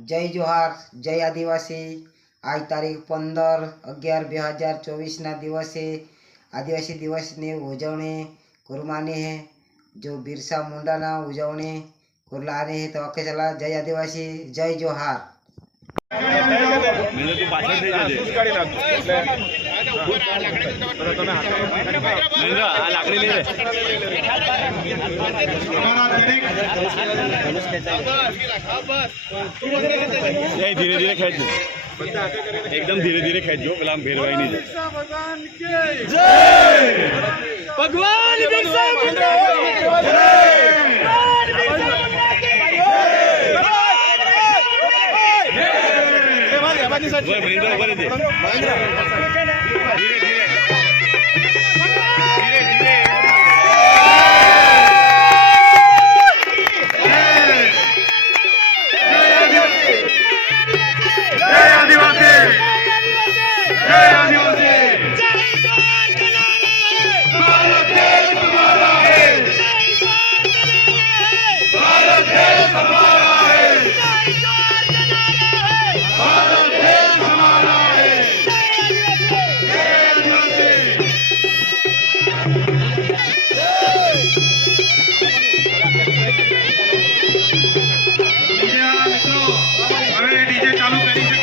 जय जोहार, जय आदिवासी। आज तारीख 15/11/2024 दिवसे आदिवासी दिवसની ઉજવણી કરવાની है। जो बिरसा मुंडा उजवणी करलाने है। तो ओके चला, जय आदिवासी, जय जोहार। धीरे धीरे खेच एकदम धीरे धीरे खेच जो गुलाम भेरवाई नहीं भगवान बिरसा मुंडा डीजे चालू करी